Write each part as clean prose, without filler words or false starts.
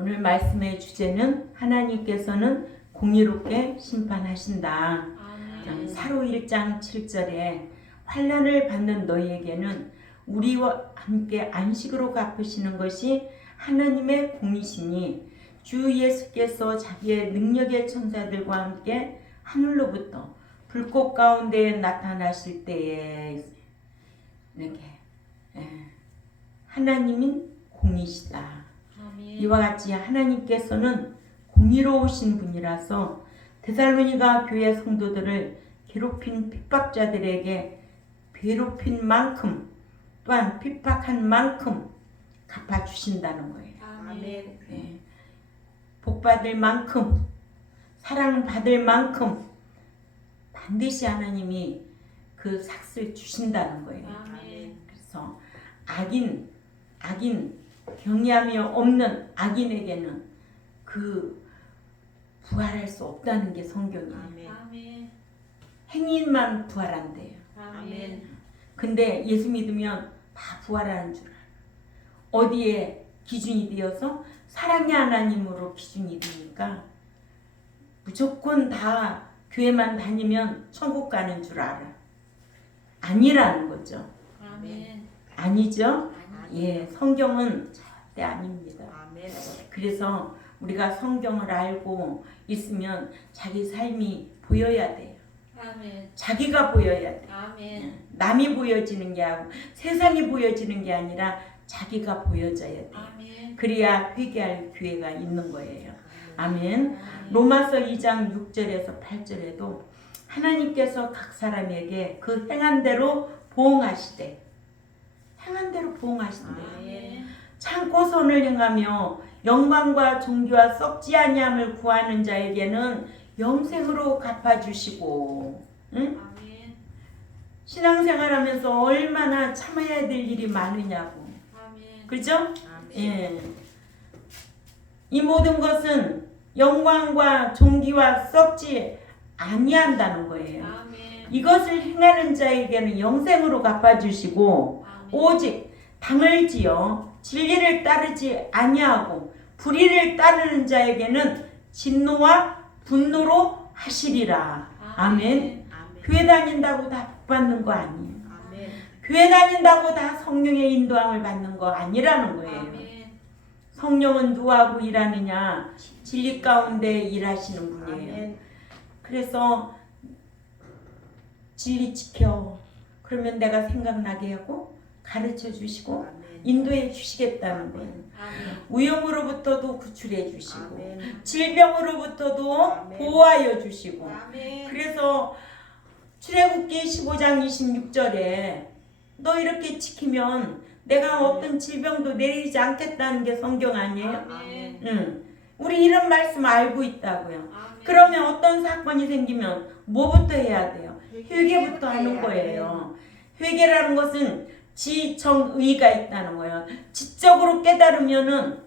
오늘 말씀의 주제는 하나님께서는 공의롭게 심판하신다. 사로 1장 7절에 환난을 받는 너희에게는 우리와 함께 안식으로 갚으시는 것이 하나님의 공이시니 주 예수께서 자기의 능력의 천사들과 함께 하늘로부터 불꽃 가운데 나타나실 때에 이렇게 하나님은 공이시다. 이와 같이 하나님께서는 공의로우신 분이라서 데살로니가 교회 성도들을 괴롭힌 핍박자들에게 괴롭힌 만큼 또한 핍박한 만큼 갚아주신다는 거예요. 아멘. 복받을 만큼 사랑받을 만큼 반드시 하나님이 그 삭을 주신다는 거예요. 아멘. 그래서 악인 경외함이 없는 악인에게는 그 부활할 수 없다는 게 성경이에요. 아멘. 행인만 부활한대요. 아멘. 근데 예수 믿으면 다 부활하는 줄 알아요. 어디에 기준이 되어서 사랑의 하나님으로 기준이 되니까 무조건 다 교회만 다니면 천국 가는 줄 알아. 아니라는 거죠. 아멘. 아니죠? 예, 성경은 절대 아닙니다. 아멘. 그래서 우리가 성경을 알고 있으면 자기 삶이 보여야 돼요. 아멘. 자기가 보여야 돼. 아멘. 남이 보여지는 게 아니고 세상이 보여지는 게 아니라 자기가 보여져야 돼. 아멘. 그래야 회개할 기회가 있는 거예요. 아멘. 로마서 2장 6절에서 8절에도 하나님께서 각 사람에게 그 행한 대로 보응하시되 행한 대로 보응하신대. 아멘. 참고 선을 행하며 영광과 존귀와 썩지 아니함을 구하는 자에게는 영생으로 갚아주시고, 응? 아멘. 신앙생활하면서 얼마나 참아야 될 일이 많으냐고. 아멘. 그죠? 아멘. 예. 이 모든 것은 영광과 존귀와 썩지 아니한다는 거예요. 아멘. 이것을 행하는 자에게는 영생으로 갚아주시고 오직 당을 지어 진리를 따르지 아니하고 불의를 따르는 자에게는 진노와 분노로 하시리라. 아멘. 교회 다닌다고 다 복받는 거 아니에요. 아멘. 교회 다닌다고 다 성령의 인도함을 받는 거 아니라는 거예요. 아멘. 성령은 누구하고 일하느냐? 진리 가운데 일하시는 분이에요. 아멘. 그래서 진리 지켜. 그러면 내가 생각나게 하고 가르쳐 주시고 인도해 주시겠다는 거예요. 아멘. 위험으로부터도 구출해 주시고 아멘. 질병으로부터도 아멘. 보호하여 주시고 아멘. 그래서 출애굽기 15장 26절에 너 이렇게 지키면 내가 어떤 질병도 내리지 않겠다는 게 성경 아니에요? 아멘. 응. 우리 이런 말씀 알고 있다고요. 아멘. 그러면 어떤 사건이 생기면 뭐부터 해야 돼요? 회개부터 하는 거예요. 회개라는 것은 지정의가 있다는 거예요. 지적으로 깨달으면은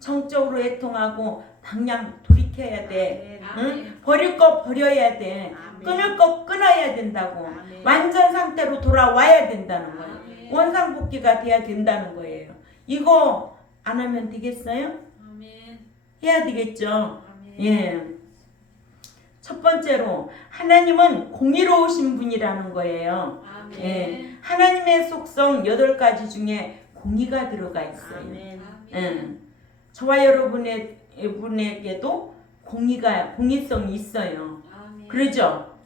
정적으로 애통하고 방향 돌이켜야 돼. 응? 버릴 거 버려야 돼. 끊을 거 끊어야 된다고. 완전 상태로 돌아와야 된다는 거예요. 아멘. 원상복귀가 돼야 된다는 거예요. 이거 안 하면 되겠어요? 아멘. 해야 되겠죠. 아멘. 예. 첫 번째로 하나님은 공의로우신 분이라는 거예요. 아멘. 예. 하나님의 속성 8가지 중에 공의가 들어가 있어요. 아멘. 예. 저와 여러분에게도 공의성이 있어요. 아멘. 그러죠?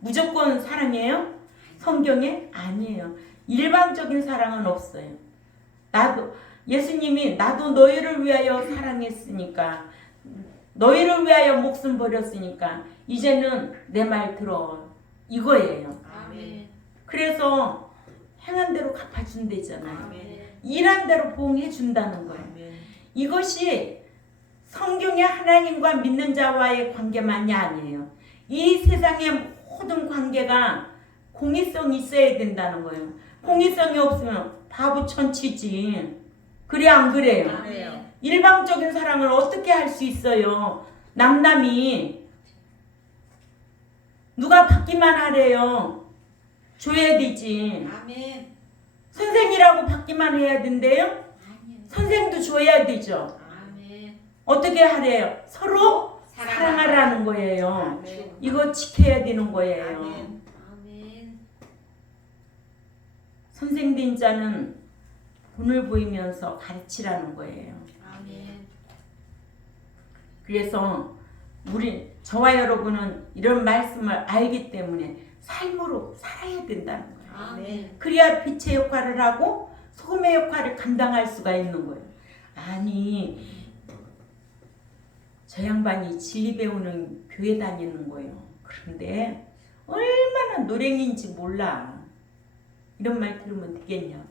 무조건 사랑해요? 성경에 아니에요. 일반적인 사랑은 없어요. 예수님이 나도 너희를 위하여 사랑했으니까 너희를 위하여 목숨 버렸으니까 이제는 내 말 들어 이거예요. 아멘. 그래서 행한 대로 갚아준대잖아요. 아멘. 일한 대로 보응해 준다는 거예요. 아멘. 이것이 성경의 하나님과 믿는 자와의 관계만이 아니에요. 이 세상의 모든 관계가 공의성이 있어야 된다는 거예요. 공의성이 없으면 바보 천치지. 그래 안 그래요? 아멘. 일방적인 사랑을 어떻게 할 수 있어요? 남남이 누가 받기만 하래요. 줘야 되지. 아멘. 선생이라고 받기만 해야 된대요? 아멘. 선생도 줘야 되죠. 아멘. 어떻게 하래요? 서로 사랑하라는 거예요. 아멘. 이거 지켜야 되는 거예요. 아멘. 아멘. 선생된 자는 본을 보이면서 가르치라는 거예요. 아멘. 그래서 저와 여러분은 이런 말씀을 알기 때문에 삶으로 살아야 된다는 거예요. 아멘. 그래야 빛의 역할을 하고 소금의 역할을 감당할 수가 있는 거예요. 아니, 저 양반이 진리 배우는 교회 다니는 거예요. 그런데 얼마나 노랭인지 몰라. 이런 말 들으면 되겠냐고.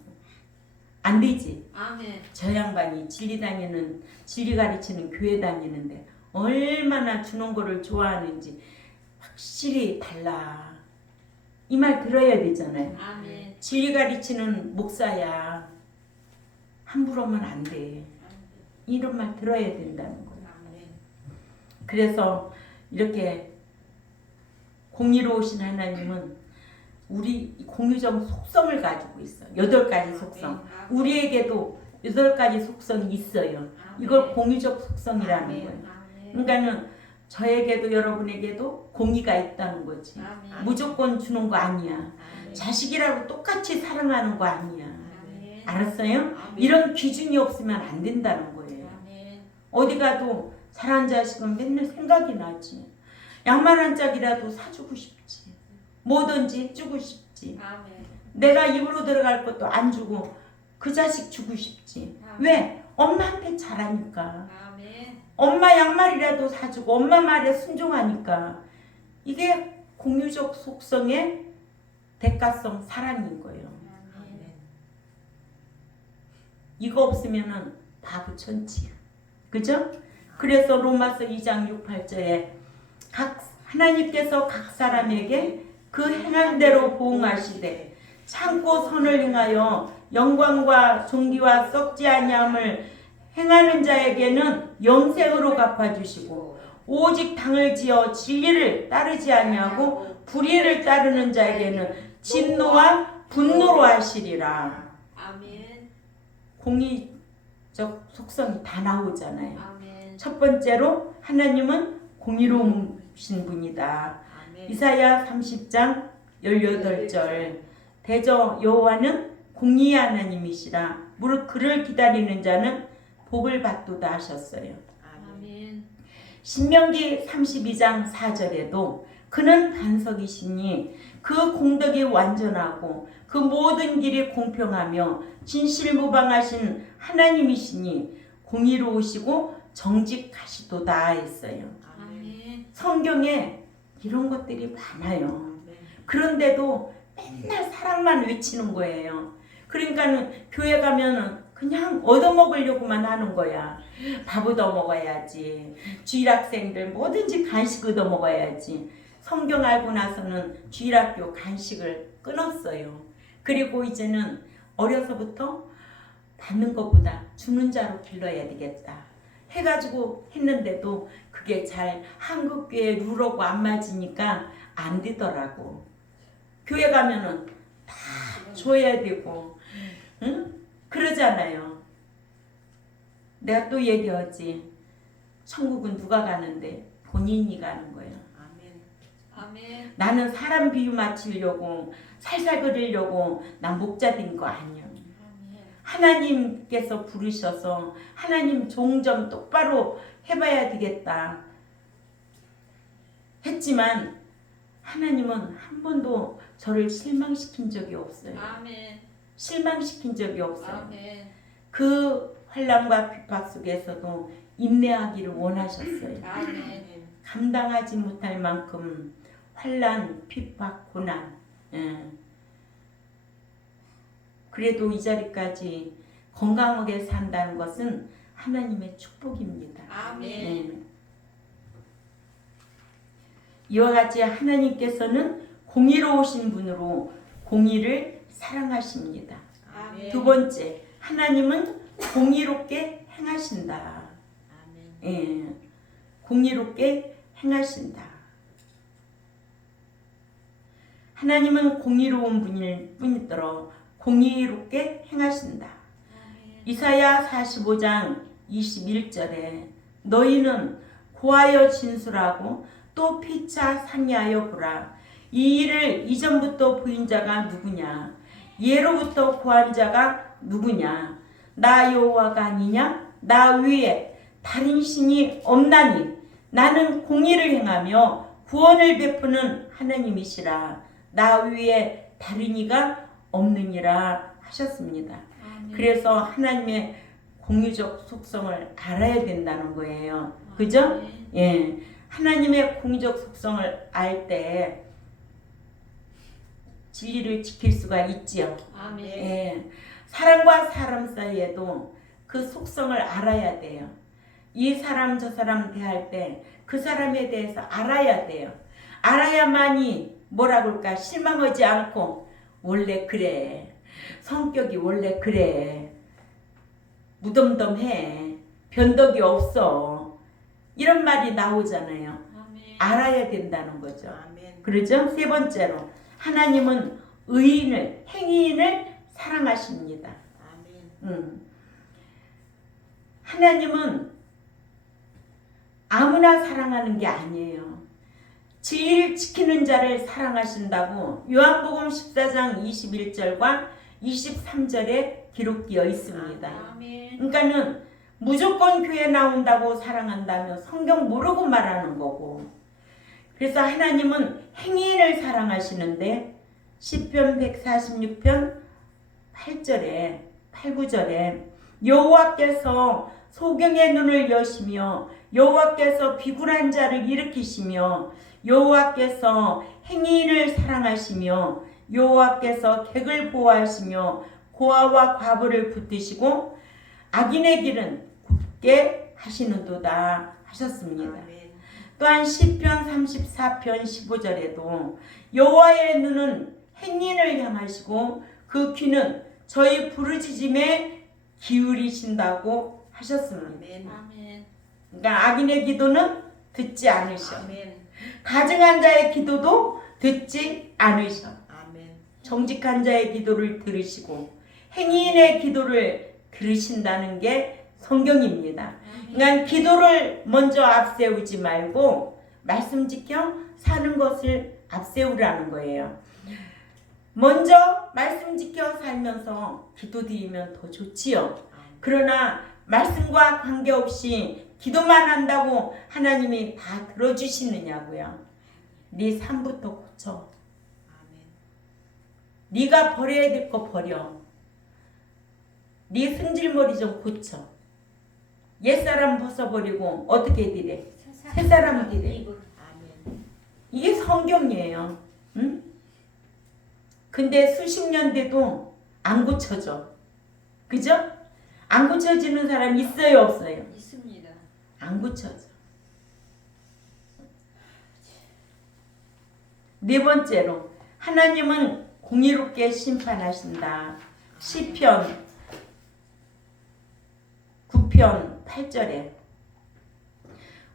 안 되지. 아멘. 저 양반이 진리 가르치는 교회 다니는데 얼마나 주는 거를 좋아하는지 확실히 달라. 이 말 들어야 되잖아요. 아멘. 진리 가르치는 목사야. 함부로 하면 안 돼. 이런 말 들어야 된다는 거예요. 아멘. 그래서 이렇게 공의로우신 하나님은 우리 공유적 속성을 가지고 있어요. 8가지 속성. 우리에게도 8가지 속성이 있어요. 이걸 공유적 속성이라는 거예요. 아멘. 그러니까는 저에게도 여러분에게도 공의가 있다는 거지. 아멘. 무조건 주는 거 아니야. 아멘. 자식이라고 똑같이 사랑하는 거 아니야. 아멘. 알았어요? 아멘. 이런 기준이 없으면 안 된다는 거예요. 아멘. 어디 가도 잘한 자식은 맨날 생각이 나지. 양말 한 짝이라도 사주고 싶지. 뭐든지 해주고 싶지. 아멘. 내가 입으로 들어갈 것도 안 주고 그 자식 주고 싶지. 왜? 엄마한테 잘하니까. 아멘. 엄마 양말이라도 사주고 엄마 말에 순종하니까. 이게 공유적 속성의 대가성 사랑인 거예요. 아멘. 이거 없으면은 바보 천지야. 그죠? 그래서 로마서 2장 6, 8절에 하나님께서 각 사람에게 그 행한 대로 보응하시되 참고 선을 행하여 영광과 존귀와 썩지 아니함을 행하는 자에게는 영생으로 갚아주시고 오직 당을 지어 진리를 따르지 아니하고 불의를 따르는 자에게는 진노와 분노로 하시리라. 아멘. 공의적 속성이 다 나오잖아요. 아멘. 첫 번째로 하나님은 공의로우신 분이다. 아멘. 이사야 30장 18절 대저 여호와는 공의의 하나님이시라. 무릇 그를 기다리는 자는 복을 받도다 하셨어요. 아멘. 신명기 32장 4절에도 그는 반석이시니 그 공덕이 완전하고 그 모든 길이 공평하며 진실무방하신 하나님이시니 공의로우시고 정직하시도다 했어요. 아멘. 성경에 이런 것들이 많아요. 아멘. 그런데도 맨날 사랑만 외치는 거예요. 그러니까는 교회 가면은 그냥 얻어먹으려고만 하는 거야. 밥 얻어먹어야지. 주일학생들 뭐든지 간식 얻어먹어야지. 성경 알고 나서는 주일학교 간식을 끊었어요. 그리고 이제는 어려서부터 받는 것보다 주는 자로 길러야 되겠다 해가지고 했는데도 그게 잘 한국교회 룰하고 안 맞으니까 안 되더라고. 교회 가면은 다 줘야 되고, 응? 그러잖아요. 내가 또 얘기하지. 천국은 누가 가는데 본인이 가는 거예요. 아멘. 아멘. 나는 사람 비유 맞추려고 살살 그리려고 난 목자 된 거 아니야. 아멘. 하나님께서 부르셔서 하나님 종 좀 똑바로 해봐야 되겠다 했지만 하나님은 한 번도 저를 실망시킨 적이 없어요. 아멘. 실망시킨 적이 없어요. 아멘. 그 환난과 핍박 속에서도 인내하기를 원하셨어요. 아멘. 감당하지 못할 만큼 환난, 핍박, 고난. 예. 그래도 이 자리까지 건강하게 산다는 것은 하나님의 축복입니다. 아멘. 예. 이와 같이 하나님께서는 공의로우신 분으로 공의를 사랑하십니다. 아멘. 두 번째, 하나님은 공의롭게 행하신다. 아멘. 예, 공의롭게 행하신다. 하나님은 공의로운 분일 뿐이더러 공의롭게 행하신다. 아멘. 이사야 45장 21절에 너희는 고하여 진술하고 또 피차 상의하여 보라. 이 일을 이전부터 보인 자가 누구냐? 예로부터 고한 자가 누구냐? 나 여호와가 아니냐? 나 위에 다른 신이 없나니 나는 공의를 행하며 구원을 베푸는 하나님이시라. 나 위에 다른 이가 없느니라 하셨습니다. 그래서 하나님의 공의적 속성을 알아야 된다는 거예요. 그죠? 예. 하나님의 공의적 속성을 알 때 진리를 지킬 수가 있지요. 아멘. 예. 사람과 사람 사이에도 그 속성을 알아야 돼요. 이 사람 저 사람 대할 때 그 사람에 대해서 알아야 돼요. 알아야만이 뭐라 그럴까? 실망하지 않고 원래 그래. 성격이 원래 그래. 무덤덤해. 변덕이 없어. 이런 말이 나오잖아요. 아멘. 알아야 된다는 거죠. 아멘. 그러죠? 세 번째로 하나님은 의인을, 행위인을 사랑하십니다. 아멘. 하나님은 아무나 사랑하는 게 아니에요. 진리를 지키는 자를 사랑하신다고 요한복음 14장 21절과 23절에 기록되어 있습니다. 아멘. 그러니까는 무조건 교회 나온다고 사랑한다면 성경 모르고 말하는 거고. 그래서 하나님은 행위인을 사랑하시는데 시편 146편 8절에 8, 9절에 여호와께서 소경의 눈을 여시며 여호와께서 비굴한 자를 일으키시며 여호와께서 행위인을 사랑하시며 여호와께서 객을 보호하시며 고아와 과부를 붙드시고 악인의 길은 굽게 하시는도다 하셨습니다. 아멘. 또한 시편 34편 15절에도 여호와의 눈은 행인을 향하시고 그 귀는 저희 부르짖음에 기울이신다고 하셨습니다. 아멘. 아멘. 그러니까 악인의 기도는 듣지 않으셔. 아멘. 가증한 자의 기도도 듣지 않으셔. 아멘. 정직한 자의 기도를 들으시고 행인의 기도를 들으신다는 게 성경입니다. 그러니까 기도를 먼저 앞세우지 말고 말씀 지켜 사는 것을 앞세우라는 거예요. 먼저 말씀 지켜 살면서 기도 드리면 더 좋지요. 그러나 말씀과 관계없이 기도만 한다고 하나님이 다 들어주시느냐고요. 네 삶부터 고쳐. 아멘. 네가 버려야 될 거 버려. 네 승질머리 좀 고쳐. 옛사람 벗어버리고 어떻게 해야 새 사람을 드려. 아멘. 이게 성경이에요. 응? 근데 수십 년 돼도 안 고쳐져. 그죠? 안 고쳐지는 사람 있어요, 없어요? 있습니다. 안 고쳐져. 네 번째로 하나님은 공의롭게 심판하신다. 시편 9편 8절에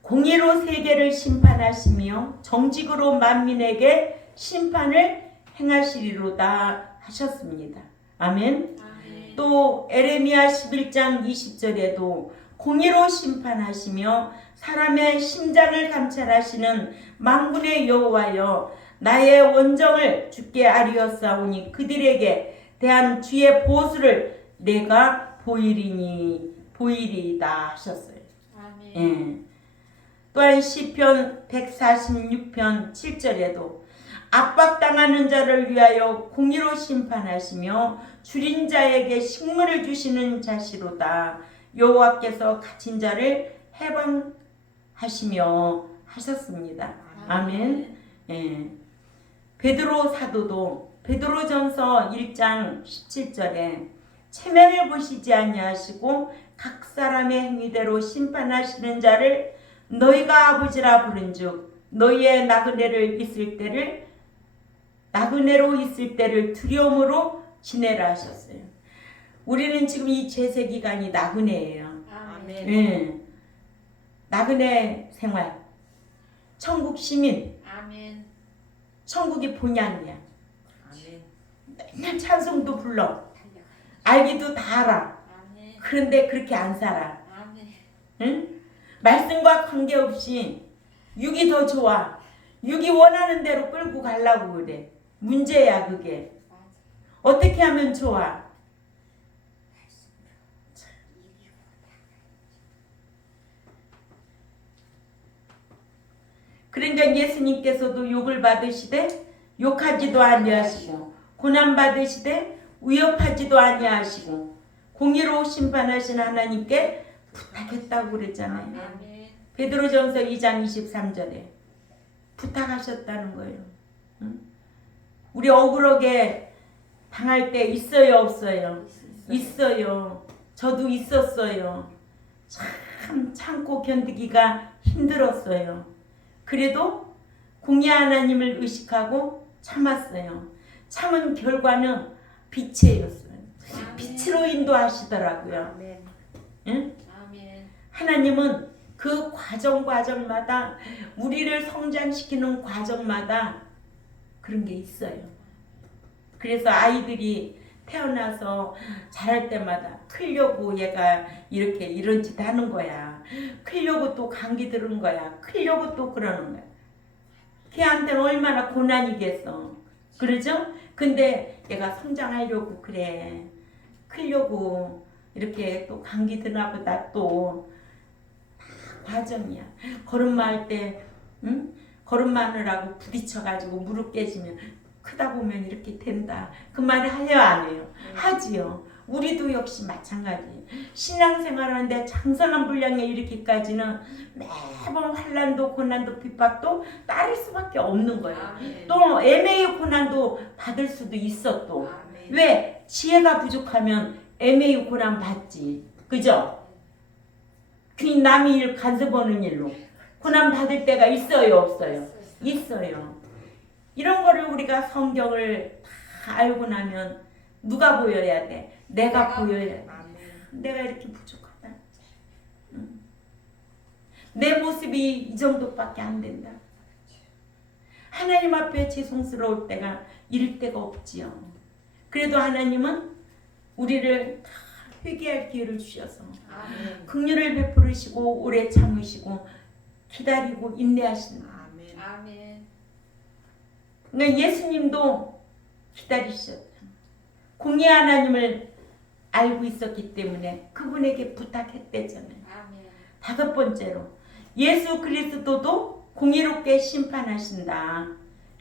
공의로 세계를 심판하시며 정직으로 만민에게 심판을 행하시리로다 하셨습니다. 아멘. 아멘. 또 에레미야 11장 20절에도 공의로 심판하시며 사람의 심장을 감찰하시는 만군의 여호와여 나의 원정을 주께 아뢰었사오니 그들에게 대한 주의 보수를 내가 보이리이다 하셨어요. 아멘. 예. 또한 시편 146편 7절에도 압박당하는 자를 위하여 공의로 심판하시며 줄인 자에게 식물을 주시는 자시로다. 여호와께서 갇힌 자를 해방하시며 하셨습니다. 아멘. 예. 베드로 사도도 베드로전서 1장 17절에 체면을 보시지 아니하시고 각 사람의 행위대로 심판하시는 자를 너희가 아버지라 부른즉 너희의 나그네로 있을 때를 두려움으로 지내라 하셨어요. 우리는 지금 이 제세 기간이 나그네예요. 아멘. 예. 나그네 생활, 천국 시민, 아멘. 천국이 본향이야. 아멘. 맨날 찬송도 불러, 알기도 다 알아. 아멘. 그런데 그렇게 안 살아. 아멘. 응? 말씀과 관계없이 육이 더 좋아. 육이 원하는 대로 끌고 가려고 그래. 문제야 그게. 어떻게 하면 좋아? 그러니까 예수님께서도 욕을 받으시되 욕하지도 아니하시고 고난 받으시되 위협하지도 아니하시고 공의로 심판하신 하나님께 부탁했다고 그랬잖아요. 아멘. 베드로전서 2장 23절에 부탁하셨다는 거예요. 응? 우리 억울하게 당할 때 있어요, 없어요? 있어요. 저도 있었어요. 참 참고 견디기가 힘들었어요. 그래도 공의 하나님을 의식하고 참았어요. 참은 결과는 빛이었어요. 빛으로 인도하시더라고요. 아멘. 응? 아멘. 하나님은 그 과정마다 우리를 성장시키는 과정마다 그런 게 있어요. 그래서 아이들이 태어나서 자랄 때마다 크려고 얘가 이렇게 이런 짓 하는 거야. 크려고 또 감기 들은 거야. 크려고 또 그러는 거야. 걔한테는 얼마나 고난이겠어. 그러죠? 근데 얘가 성장하려고 그래. 크려고 이렇게 또 감기 드나 보다 또 과정이야. 걸음마 할 때, 응? 걸음마 하느라고 부딪혀가지고 무릎 깨지면 크다 보면 이렇게 된다. 그 말을 해요, 안 해요? 하지요. 우리도 역시 마찬가지. 신앙생활하는데 장성한 분량에 이르기까지는 매번 환난도 고난도 핍박도 따를 수밖에 없는 거예요. 아멘. 또 애매의 고난도 받을 수도 있어 또. 아멘. 왜? 지혜가 부족하면 애매의 고난 받지. 그죠? 괜히 남의 일 간섭하는 일로 고난 받을 때가 있어요, 없어요? 있어요. 이런 거를 우리가 성경을 다 알고 나면 누가 보여야 돼? 내가 보여야 돼. 아멘. 내가 이렇게 부족하다. 응. 내 모습이 이 정도밖에 안 된다. 하나님 앞에 죄송스러울 때가 이럴 때가 없지요. 그래도 하나님은 우리를 다 회개할 기회를 주셔서 아멘. 긍휼을 베푸시고 오래 참으시고 기다리고 인내하신다. 아멘. 아멘. 그러니까 예수님도 기다리셨다. 공의 하나님을 알고 있었기 때문에 그분에게 부탁했대잖아요. 아멘. 다섯 번째로 예수 그리스도도 공의롭게 심판하신다.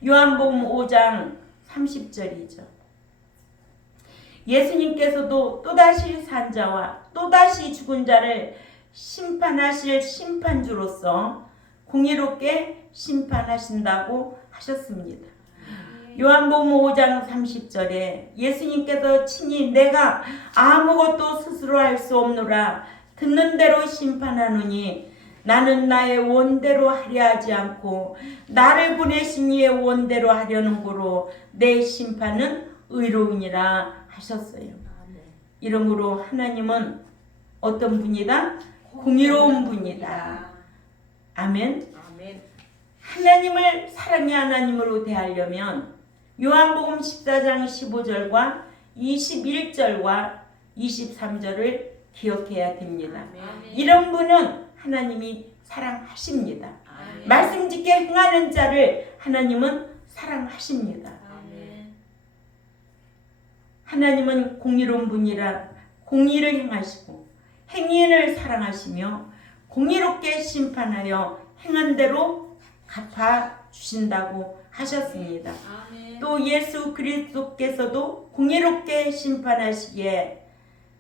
요한복음 5장 30절이죠. 예수님께서도 또다시 산 자와 또다시 죽은 자를 심판하실 심판주로서 공의롭게 심판하신다고 하셨습니다. 요한복음 5장 30절에 예수님께서 친히 내가 아무것도 스스로 할 수 없노라 듣는 대로 심판하노니 나는 나의 원대로 하려 하지 않고 나를 보내신 이의 원대로 하려는 고로 내 심판은 의로우니라 하셨어요. 아멘. 이러므로 하나님은 어떤 분이다? 공의로운 분이다. 아멘. 아멘. 하나님을 사랑의 하나님으로 대하려면 요한복음 14장 15절과 21절과 23절을 기억해야 됩니다. 아멘. 이런 분은 하나님이 사랑하십니다. 아멘. 말씀짓게 행하는 자를 하나님은 사랑하십니다. 아멘. 하나님은 공의로운 분이라 공의를 행하시고 행인을 사랑하시며 공의롭게 심판하여 행한 대로 갚아 주신다고 하셨습니다. 아멘. 또 예수 그리스도께서도 공의롭게 심판하시기에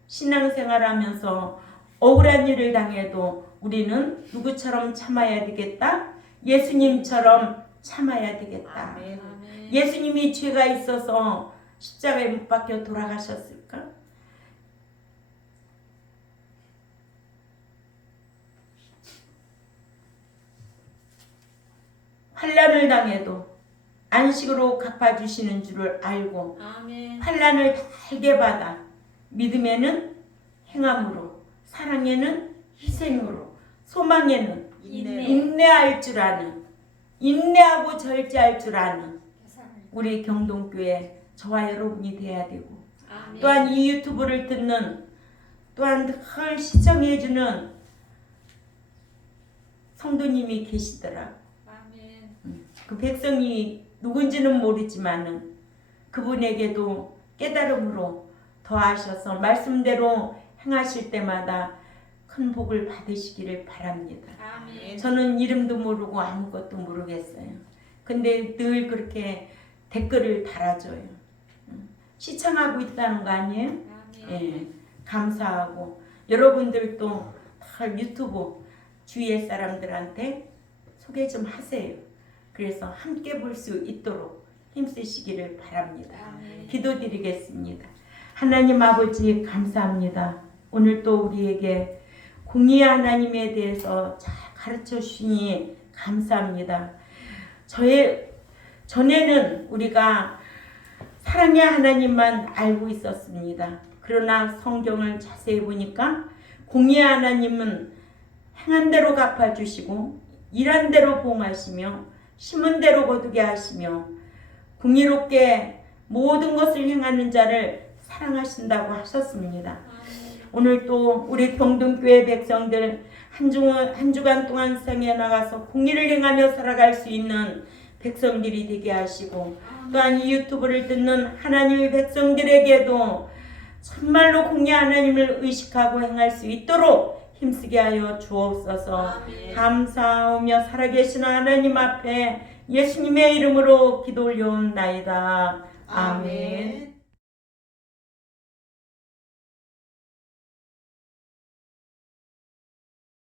신앙생활하면서 억울한 일을 당해도 우리는 누구처럼 참아야 되겠다? 예수님처럼 참아야 되겠다. 아멘. 아멘. 예수님이 죄가 있어서 십자가에 못 박혀 돌아가셨을까? 환난을 당해도 안식으로 갚아주시는 줄을 알고 아멘. 환난을 달게 받아 믿음에는 행함으로 사랑에는 희생으로 소망에는 인내. 인내할 줄 아는 인내하고 절제할 줄 아는 우리 경동교회 저와 여러분이 돼야 되고 아멘. 또한 이 유튜브를 듣는 또한 늘 시청해주는 성도님이 계시더라고. 아멘. 그 백성이 누군지는 모르지만은 그분에게도 깨달음으로 더하셔서 말씀대로 행하실 때마다 큰 복을 받으시기를 바랍니다. 아멘. 저는 이름도 모르고 아무것도 모르겠어요. 근데 늘 그렇게 댓글을 달아줘요. 시청하고 있다는 거 아니에요? 아멘. 예, 감사하고 여러분들도 다 유튜브 주위의 사람들한테 소개 좀 하세요. 그래서 함께 볼 수 있도록 힘쓰시기를 바랍니다. 아멘. 기도드리겠습니다. 하나님 아버지 감사합니다. 오늘 또 우리에게 공의 하나님에 대해서 잘 가르쳐 주시니 감사합니다. 전에는 우리가 사랑의 하나님만 알고 있었습니다. 그러나 성경을 자세히 보니까 공의 하나님은 행한 대로 갚아주시고 일한 대로 봉하시며 심은 대로 거두게 하시며 공의롭게 모든 것을 행하는 자를 사랑하신다고 하셨습니다. 오늘 또 우리 경동교회 백성들 한 주간 동안 세상에 나가서 공의를 행하며 살아갈 수 있는 백성들이 되게 하시고 또한 이 유튜브를 듣는 하나님의 백성들에게도 정말로 공의 하나님을 의식하고 행할 수 있도록 힘쓰게 하여 주옵소서. 아멘. 감사하며 살아계신 하나님 앞에 예수님의 이름으로 기도 올려옵나이다. 아멘.